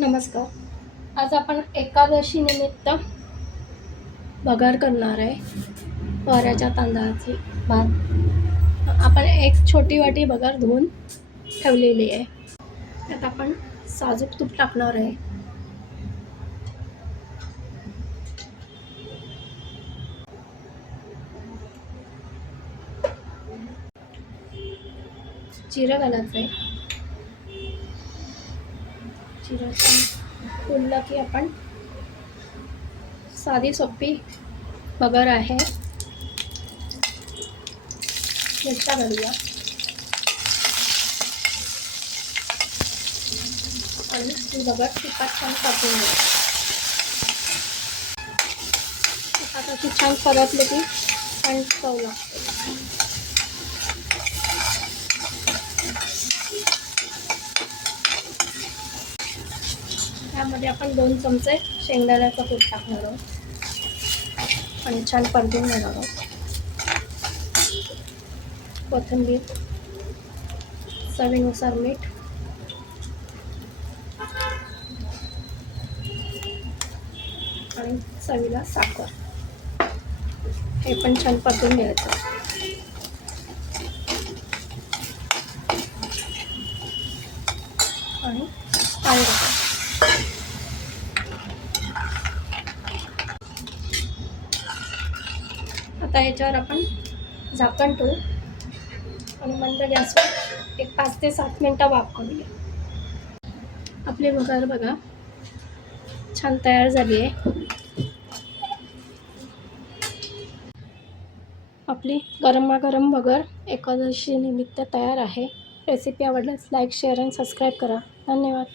नमस्कार. आज आपण एकादशी निमित्त भगर करणार आहे. वऱ्याच्या तांदळाची भात. आपण एक छोटी वाटी भगर धुवून ठेवलेली आहे. त्यात आपण साजूक तूप टाकणार आहे. जिरं घालायचं आहे. जिरं फुललं की आपण साधी सोपी भगर आहे मिरच्या घालूया आणि ती भगर तुपात छान परतून घेऊ. तुपात छान परतली की छान चव लागते. त्यामध्ये आपण 2 चमचे शेंगदाण्याचा कूट टाकणार आहोत आणि छान परतून घेणार आहोत. कोथिंबीर, चवीनुसार मीठ आणि चवीला साखर हे पण छान परतून घ्यायचं आणि पाणी टाकायचं. आता याच्यावर आपण झाकण ठेवू आणि मंद गॅसवर एक 5 ते 7 मिनटं वाफ करूया. आपली भगर बघा छान तयार झाली आहे. आपली गरमागरम भगर एकादशी निमित्त तयार आहे. रेसिपी आवडल्यास लाईक, शेअर आणि सबस्क्राईब करा. धन्यवाद.